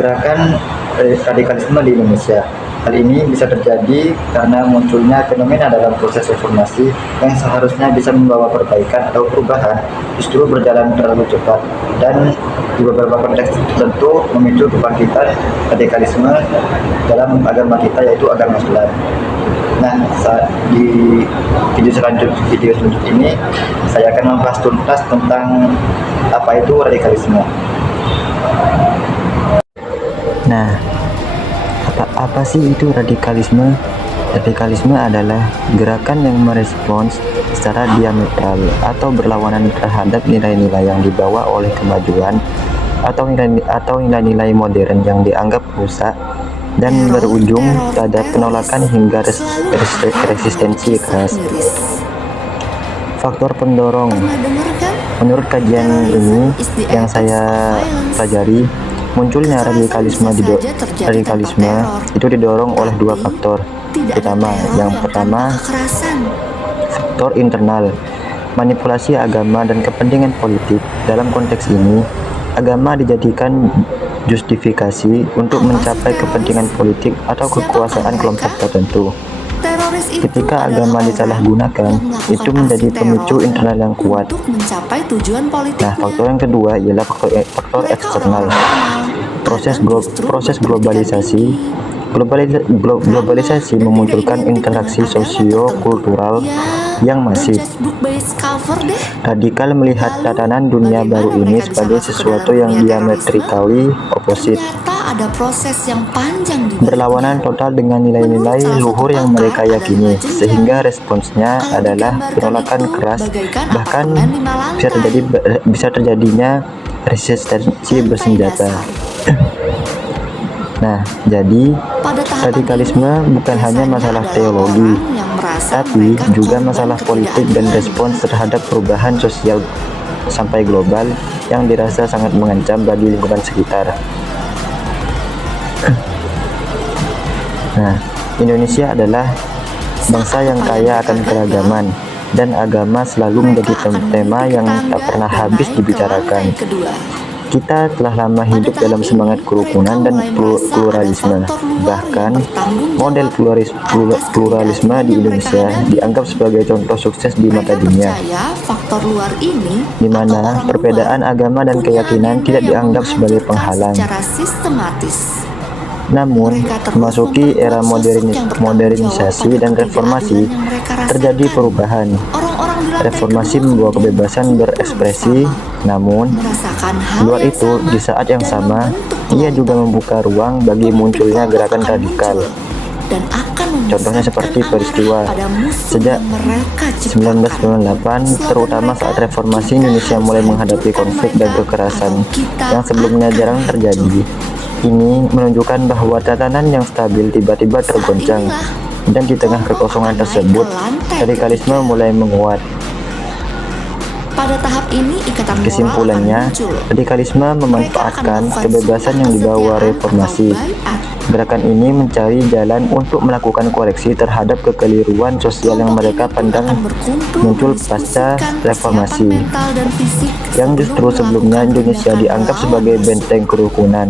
Gerakan radikalisme di Indonesia. Hal ini bisa terjadi karena munculnya fenomena dalam proses reformasi yang seharusnya bisa membawa perbaikan atau perubahan justru berjalan terlalu cepat dan di beberapa konteks tertentu memicu kebangkitan radikalisme dalam agama kita, yaitu agama Islam. Nah, di video selanjutnya ini saya akan membahas tuntas tentang apa itu radikalisme. Nah, apa sih itu radikalisme? Radikalisme adalah gerakan yang merespons secara diametral atau berlawanan terhadap nilai-nilai yang dibawa oleh kemajuan atau nilai-nilai modern yang dianggap rusak dan berujung pada penolakan hingga resistensi keras. Faktor pendorong. Menurut kajian ini yang saya pelajari, munculnya radikalisme itu didorong oleh dua faktor utama. Yang pertama, faktor internal, manipulasi agama dan kepentingan politik. Dalam konteks ini, agama dijadikan justifikasi untuk mencapai kepentingan politik atau kekuasaan kelompok tertentu. Ketika agama disalahgunakan, itu menjadi pemicu internal yang kuat. Nah, faktor yang kedua ialah faktor eksternal. Proses globalisasi. Globalisasi memunculkan interaksi sosio-kultural yang masif. Radikal melihat tatanan dunia baru ini sebagai sesuatu yang diametrically opposite, berlawanan total dengan nilai-nilai luhur yang mereka yakini, sehingga responsnya adalah penolakan keras, bahkan bisa terjadinya resistensi bersenjata. Nah, jadi radikalisme bukan hanya masalah teologi, tapi juga masalah politik dan respons terhadap perubahan sosial sampai global yang dirasa sangat mengancam bagi lingkungan sekitar. Nah, Indonesia adalah bangsa yang kaya akan keragaman, dan agama selalu menjadi tema yang tak pernah habis dibicarakan. Kita telah lama hidup dalam semangat kerukunan dan pluralisme. Bahkan, model pluralisme di Indonesia dianggap sebagai contoh sukses di mata dunia, di mana perbedaan agama dan keyakinan tidak dianggap sebagai penghalang. Namun, memasuki era modernisasi dan reformasi, terjadi perubahan. Reformasi membawa kebebasan berekspresi, namun luar itu di saat yang sama ia juga membuka ruang bagi munculnya gerakan radikal. Contohnya seperti peristiwa sejak 1998, terutama saat reformasi Indonesia mulai menghadapi konflik dan kekerasan yang sebelumnya jarang terjadi. Ini menunjukkan bahwa tatanan yang stabil tiba-tiba tergoncang, dan di tengah kekosongan tersebut, radikalisme mulai menguat. Kesimpulannya, radikalisme memanfaatkan kebebasan yang dibawa reformasi. Gerakan ini mencari jalan untuk melakukan koreksi terhadap kekeliruan sosial yang mereka pandang muncul pasca reformasi, yang justru sebelumnya Indonesia dianggap sebagai benteng kerukunan.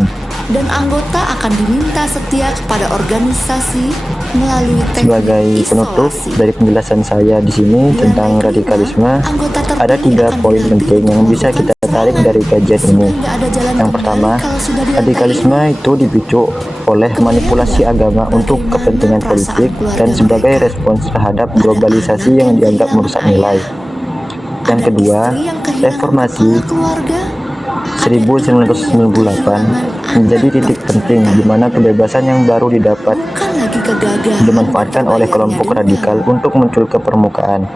Dan anggota akan diminta setia kepada organisasi melalui teknik Sebagai penutup dari penjelasan saya di sini tentang radikalisme, ada 3 poin penting yang bisa kita tarik dari kajian ini. Yang pertama, radikalisme itu dipicu oleh manipulasi agama untuk kepentingan politik dan sebagai respons terhadap globalisasi yang dianggap merusak nilai. Yang kedua, reformasi 1998 menjadi titik penting di mana kebebasan yang baru dimanfaatkan oleh kelompok radikal untuk muncul ke permukaan.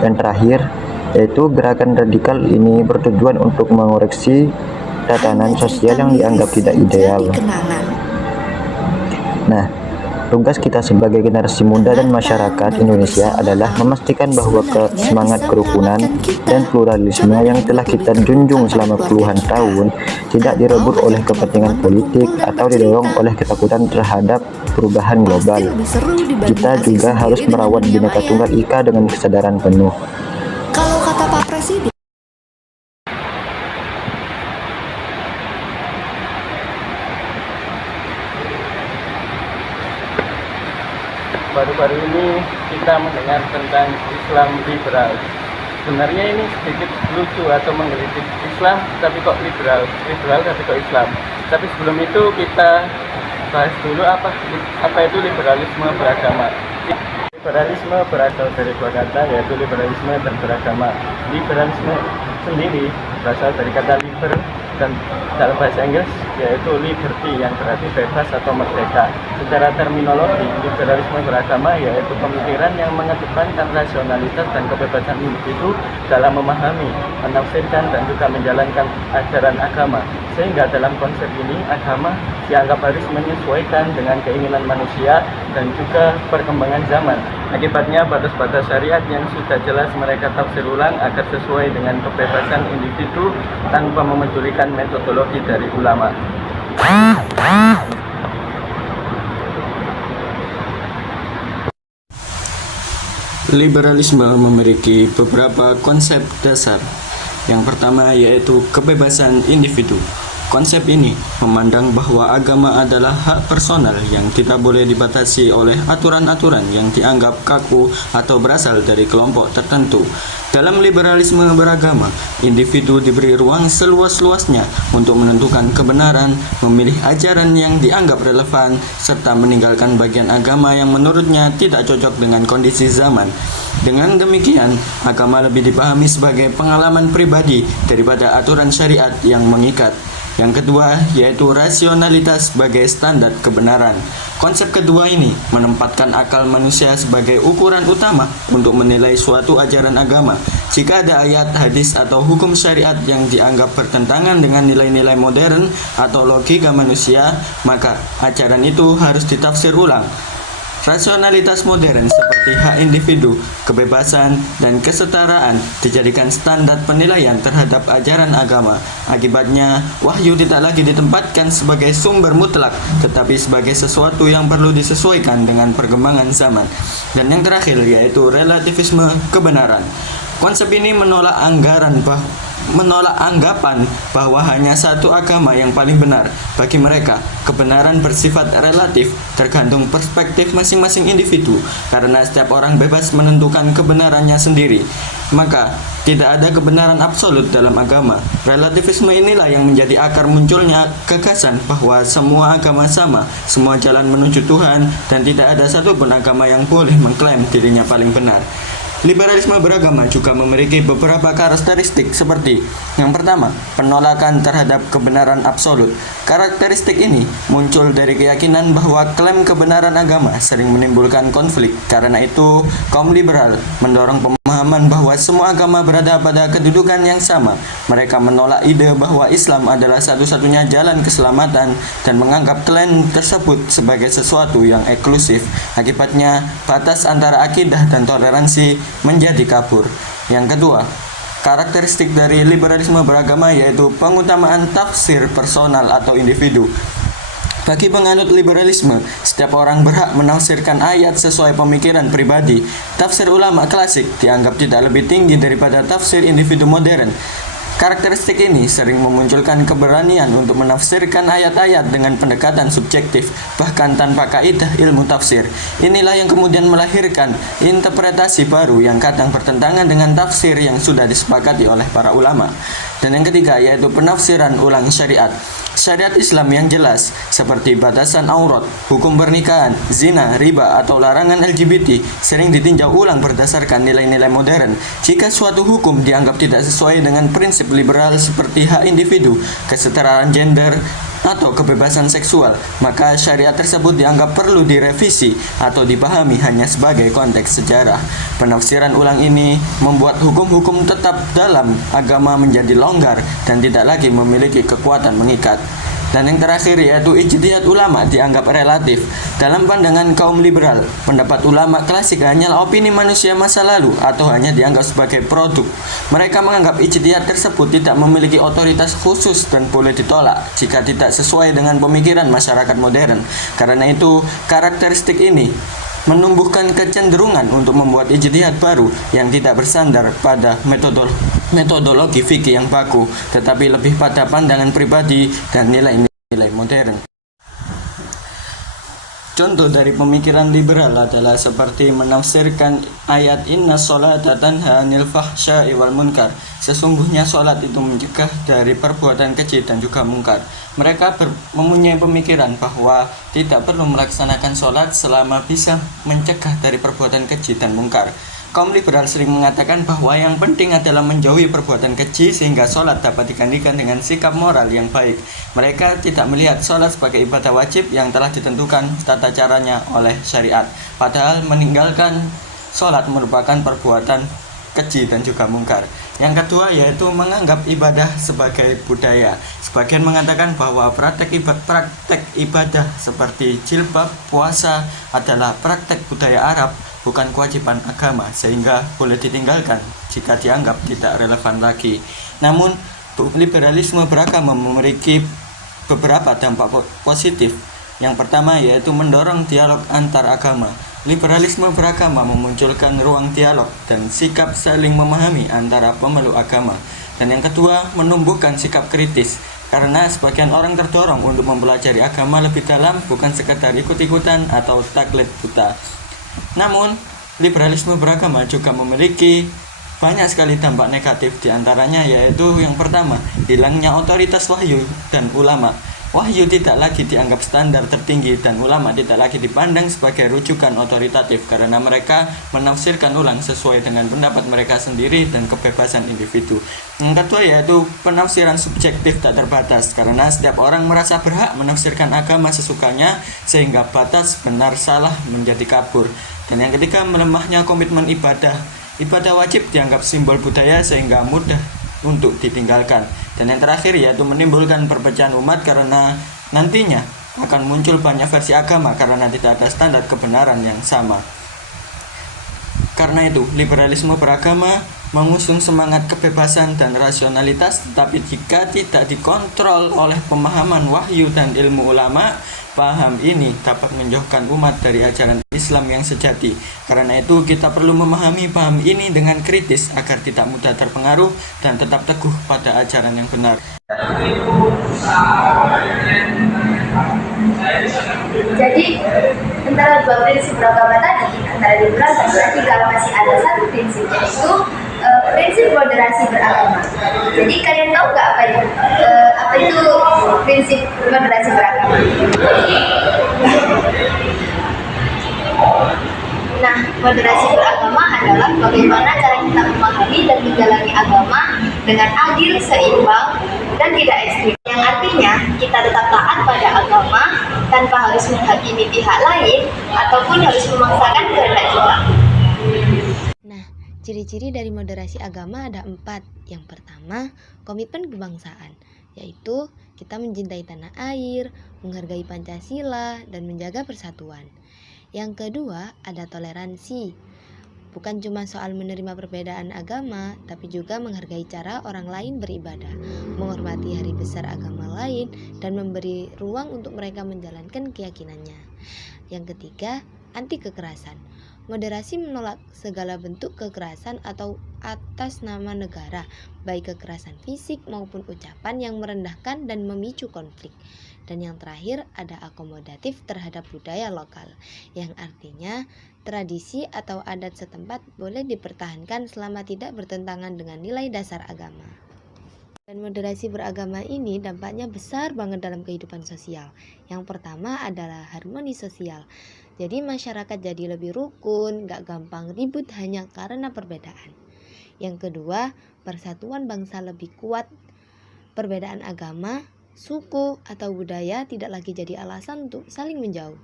Dan terakhir, yaitu gerakan radikal ini bertujuan untuk mengoreksi tatanan sosial yang dianggap tidak ideal. Nah, Tugas kita sebagai generasi muda dan masyarakat Indonesia adalah memastikan bahwa semangat kerukunan dan pluralisme yang telah kita junjung selama puluhan tahun tidak direbut oleh kepentingan politik atau didorong oleh ketakutan terhadap perubahan global. Kita juga harus merawat Bhinneka Tunggal Ika dengan kesadaran penuh. Kalau kata Pak Presiden, baru-baru ini kita mendengar tentang Islam liberal. Sebenarnya ini sedikit lucu atau menggelitik, Islam tapi kok liberal, liberal tapi kok Islam. Tapi sebelum itu kita bahas dulu apa itu liberalisme beragama. Liberalisme berasal dari dua kata, yaitu liberalisme dan beragama. Liberalisme sendiri berasal dari kata liber dan dalam bahasa Inggris yaitu liberty yang berarti bebas atau merdeka. Secara terminologi, liberalisme beragama yaitu pemikiran yang mengedepankan rasionalitas dan kebebasan individu dalam memahami, menafsirkan dan juga menjalankan ajaran agama. Sehingga dalam konsep ini agama dianggap harus menyesuaikan dengan keinginan manusia dan juga perkembangan zaman. Akibatnya batas-batas syariat yang sudah jelas mereka tafsir ulang agar sesuai dengan kebebasan individu tanpa memedulikan metodologi dari ulama. Liberalisme memiliki beberapa konsep dasar. Yang pertama yaitu kebebasan individu. Konsep ini memandang bahwa agama adalah hak personal yang tidak boleh dibatasi oleh aturan-aturan yang dianggap kaku atau berasal dari kelompok tertentu. Dalam liberalisme beragama, individu diberi ruang seluas-luasnya untuk menentukan kebenaran, memilih ajaran yang dianggap relevan, serta meninggalkan bagian agama yang menurutnya tidak cocok dengan kondisi zaman. Dengan demikian, agama lebih dipahami sebagai pengalaman pribadi daripada aturan syariat yang mengikat. Yang kedua, yaitu rasionalitas sebagai standar kebenaran. Konsep kedua ini menempatkan akal manusia sebagai ukuran utama untuk menilai suatu ajaran agama. Jika ada ayat, hadis, atau hukum syariat yang dianggap bertentangan dengan nilai-nilai modern atau logika manusia, maka ajaran itu harus ditafsir ulang. Rasionalitas modern seperti hak individu, kebebasan, dan kesetaraan dijadikan standar penilaian terhadap ajaran agama. Akibatnya, wahyu tidak lagi ditempatkan sebagai sumber mutlak, tetapi sebagai sesuatu yang perlu disesuaikan dengan perkembangan zaman. Dan yang terakhir yaitu relativisme kebenaran. Konsep ini menolak anggapan bahwa hanya satu agama yang paling benar. Bagi mereka, kebenaran bersifat relatif, tergantung perspektif masing-masing individu, karena setiap orang bebas menentukan kebenarannya sendiri. Maka, tidak ada kebenaran absolut dalam agama. Relativisme inilah yang menjadi akar munculnya gagasan bahwa semua agama sama, semua jalan menuju Tuhan, dan tidak ada satupun agama yang boleh mengklaim dirinya paling benar. Liberalisme beragama juga memiliki beberapa karakteristik seperti yang pertama, penolakan terhadap kebenaran absolut. Karakteristik ini muncul dari keyakinan bahwa klaim kebenaran agama sering menimbulkan konflik. Karena itu, kaum liberal mendorong pemahaman bahwa semua agama berada pada kedudukan yang sama. Mereka menolak ide bahwa Islam adalah satu-satunya jalan keselamatan dan menganggap klaim tersebut sebagai sesuatu yang eksklusif. Akibatnya, batas antara akidah dan toleransi menjadi kabur. Yang kedua, karakteristik dari liberalisme beragama yaitu pengutamaan tafsir personal atau individu. Bagi penganut liberalisme, setiap orang berhak menafsirkan ayat sesuai pemikiran pribadi. Tafsir ulama klasik dianggap tidak lebih tinggi daripada tafsir individu modern. Karakteristik ini sering memunculkan keberanian untuk menafsirkan ayat-ayat dengan pendekatan subjektif, bahkan tanpa kaidah ilmu tafsir. Inilah yang kemudian melahirkan interpretasi baru yang kadang bertentangan dengan tafsir yang sudah disepakati oleh para ulama. Dan yang ketiga yaitu penafsiran ulang syariat. Syariat Islam yang jelas, seperti batasan aurat, hukum pernikahan, zina, riba, atau larangan LGBT, sering ditinjau ulang berdasarkan nilai-nilai modern. Jika suatu hukum dianggap tidak sesuai dengan prinsip liberal seperti hak individu, kesetaraan gender, atau kebebasan seksual, maka syariat tersebut dianggap perlu direvisi atau dipahami hanya sebagai konteks sejarah. Penafsiran ulang ini membuat hukum-hukum tetap dalam agama menjadi longgar dan tidak lagi memiliki kekuatan mengikat. Dan yang terakhir yaitu ijtihad ulama dianggap relatif. Dalam pandangan kaum liberal, pendapat ulama klasik hanyalah opini manusia masa lalu atau hanya dianggap sebagai produk. Mereka menganggap ijtihad tersebut tidak memiliki otoritas khusus dan boleh ditolak jika tidak sesuai dengan pemikiran masyarakat modern. Karena itu, karakteristik ini menumbuhkan kecenderungan untuk membuat ijtihad baru yang tidak bersandar pada metodologi fikih yang baku, tetapi lebih pada pandangan pribadi dan nilai-nilai modern. Contoh dari pemikiran liberal adalah seperti menafsirkan ayat inna sholata tanha 'anil fahsya'i wal munkar. Sesungguhnya sholat itu mencegah dari perbuatan keji dan juga mungkar. Mereka mempunyai pemikiran bahwa tidak perlu melaksanakan sholat selama bisa mencegah dari perbuatan keji dan mungkar. Kaum liberal sering mengatakan bahwa yang penting adalah menjauhi perbuatan keji sehingga sholat dapat digantikan dengan sikap moral yang baik. Mereka tidak melihat sholat sebagai ibadah wajib yang telah ditentukan tata caranya oleh syariat. Padahal meninggalkan sholat merupakan perbuatan keji dan juga mungkar. Yang kedua yaitu menganggap ibadah sebagai budaya. Sebagian mengatakan bahwa praktek ibadah seperti jilbab, puasa adalah praktek budaya Arab, bukan kewajiban agama, sehingga boleh ditinggalkan jika dianggap tidak relevan lagi. Namun, liberalisme beragama memiliki beberapa dampak positif. Yang pertama yaitu mendorong dialog antar agama. Liberalisme beragama memunculkan ruang dialog dan sikap saling memahami antara pemeluk agama. Dan yang kedua, menumbuhkan sikap kritis, karena sebagian orang terdorong untuk mempelajari agama lebih dalam, bukan sekadar ikut-ikutan atau taklid buta. Namun, liberalisme beragama juga memiliki banyak sekali dampak negatif, diantaranya yaitu yang pertama, hilangnya otoritas wahyu dan ulama. Wahyu tidak lagi dianggap standar tertinggi dan ulama tidak lagi dipandang sebagai rujukan otoritatif karena mereka menafsirkan ulang sesuai dengan pendapat mereka sendiri dan kebebasan individu. Yang kedua yaitu penafsiran subjektif tak terbatas karena setiap orang merasa berhak menafsirkan agama sesukanya sehingga batas benar salah menjadi kabur. Dan yang ketiga, melemahnya komitmen ibadah. Ibadah wajib dianggap simbol budaya sehingga mudah untuk ditinggalkan. Dan yang terakhir yaitu menimbulkan perpecahan umat karena nantinya akan muncul banyak versi agama karena tidak ada standar kebenaran yang sama. Karena itu, liberalisme beragama mengusung semangat kebebasan dan rasionalitas, tetapi jika tidak dikontrol oleh pemahaman wahyu dan ilmu ulama, paham ini dapat menjauhkan umat dari ajaran Islam yang sejati. Karena itu, kita perlu memahami paham ini dengan kritis agar tidak mudah terpengaruh dan tetap teguh pada ajaran yang benar. Jadi antara dua prinsip beragama tadi, antara liberal dan radikal, masih ada satu prinsip, yaitu prinsip moderasi beragama. Jadi kalian tahu nggak apa itu prinsip moderasi beragama? Nah, moderasi beragama adalah bagaimana cara kita memahami dan menjalani agama dengan adil, seimbang, dan tidak ekstrim. Yang artinya kita tetap taat pada agama tanpa harus menghakimi pihak lain ataupun harus memaksakan kehendak kita. Nah, ciri-ciri dari moderasi agama ada 4. Yang pertama, komitmen kebangsaan, yaitu kita mencintai tanah air, menghargai Pancasila, dan menjaga persatuan. Yang kedua, ada toleransi. Bukan cuma soal menerima perbedaan agama, tapi juga menghargai cara orang lain beribadah, menghormati hari besar agama lain, dan memberi ruang untuk mereka menjalankan keyakinannya. Yang ketiga, anti kekerasan. Moderasi menolak segala bentuk kekerasan atau atas nama negara, baik kekerasan fisik maupun ucapan yang merendahkan dan memicu konflik. Dan yang terakhir ada akomodatif terhadap budaya lokal, yang artinya tradisi atau adat setempat boleh dipertahankan selama tidak bertentangan dengan nilai dasar agama. Dan moderasi beragama ini dampaknya besar banget dalam kehidupan sosial. Yang pertama adalah harmoni sosial. Jadi masyarakat jadi lebih rukun, gak gampang ribut hanya karena perbedaan. Yang kedua, persatuan bangsa lebih kuat. Perbedaan agama, suku, atau budaya tidak lagi jadi alasan untuk saling menjauh.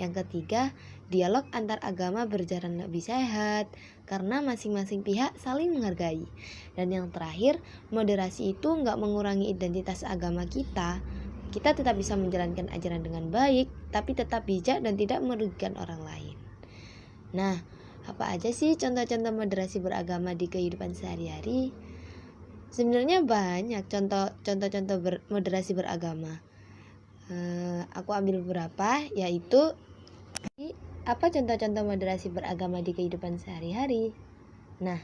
Yang ketiga, dialog antar agama berjalan lebih sehat karena masing-masing pihak saling menghargai. Dan yang terakhir, moderasi itu nggak mengurangi identitas agama kita, kita tetap bisa menjalankan ajaran dengan baik, tapi tetap bijak dan tidak merugikan orang lain. Nah, apa aja sih contoh-contoh moderasi beragama di kehidupan sehari-hari? Sebenarnya banyak contoh-contoh moderasi beragama. Aku ambil beberapa, yaitu apa contoh-contoh moderasi beragama di kehidupan sehari-hari? Nah,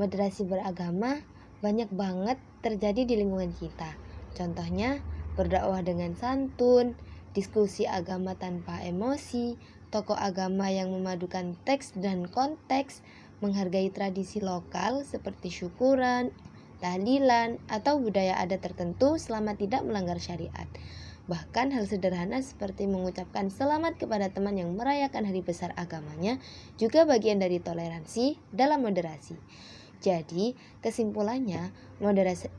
moderasi beragama banyak banget terjadi di lingkungan kita. Contohnya, berdakwah dengan santun, diskusi agama tanpa emosi, tokoh agama yang memadukan teks dan konteks, menghargai tradisi lokal seperti syukuran, tahlilan, atau budaya adat tertentu selama tidak melanggar syariat. Bahkan hal sederhana seperti mengucapkan selamat kepada teman yang merayakan hari besar agamanya juga bagian dari toleransi dalam moderasi. Jadi, kesimpulannya,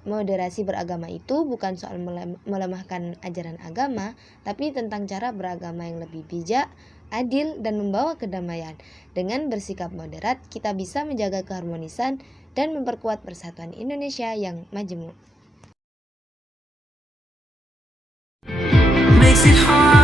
moderasi beragama itu bukan soal melemahkan ajaran agama, tapi tentang cara beragama yang lebih bijak, adil, dan membawa kedamaian. Dengan bersikap moderat, kita bisa menjaga keharmonisan dan memperkuat persatuan Indonesia yang majemuk. Makes it hard